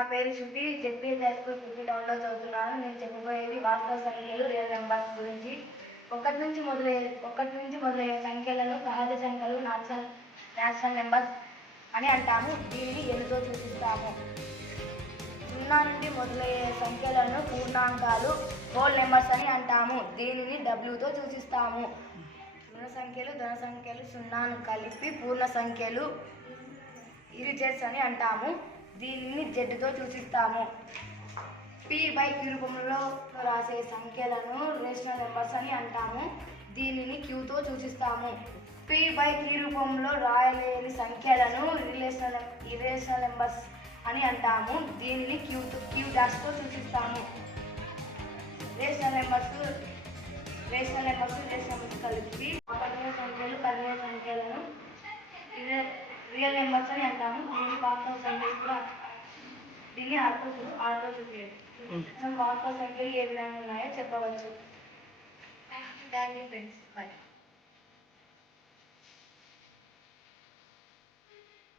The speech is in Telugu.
నా పేరు శృతి. జెడ్పీఎస్ హై స్కూల్ 50 టౌన్లో చదువుతున్నాను. నేను చెప్పబోయేది వాస్తవ సంఖ్యలు, రియల్ నెంబర్స్ గురించి. ఒకటి నుంచి మొదలయ్యే సంఖ్యలను సహజ సంఖ్యలు, న్యాచురల్ నెంబర్స్ అని అంటాము. దీనిని ఎన్నుతో సూచిస్తాము. 0 నుండి మొదలయ్యే సంఖ్యలను పూర్ణాంకాలు, హోల్ నెంబర్స్ అని అంటాము. దీనిని డబ్ల్యూతో సూచిస్తాము. ధన సంఖ్యలు సున్నాను కలిపి పూర్ణ సంఖ్యలు, ఇంటిజర్స్ అని అంటాము. దీనిని జెడ్తో సూచిస్తాము. p/q రూపంలో రాసే సంఖ్యలను రేషనల్ నెంబర్స్ అని అంటాము. దీనిని క్యూతో సూచిస్తాము. p/q రూపంలో రాయలేని సంఖ్యలను ఇర్రేషనల్ నెంబర్స్ అని అంటాము. దీనిని క్యూ డాష్తో సూచిస్తాము. రేషనల్ నెంబర్స్ కలిపి సంఖ్యలను రియల్ నెంబర్స్ అని అంటాము. దీన్ని వాస్తవ సంఖ్యలు కూడా దీన్ని ఆర్తో చూపించండి. వాస్తవ సంఖ్యలు ఏ విధంగా ఉన్నాయో చెప్పవచ్చు. Thank you friends. బాయ్.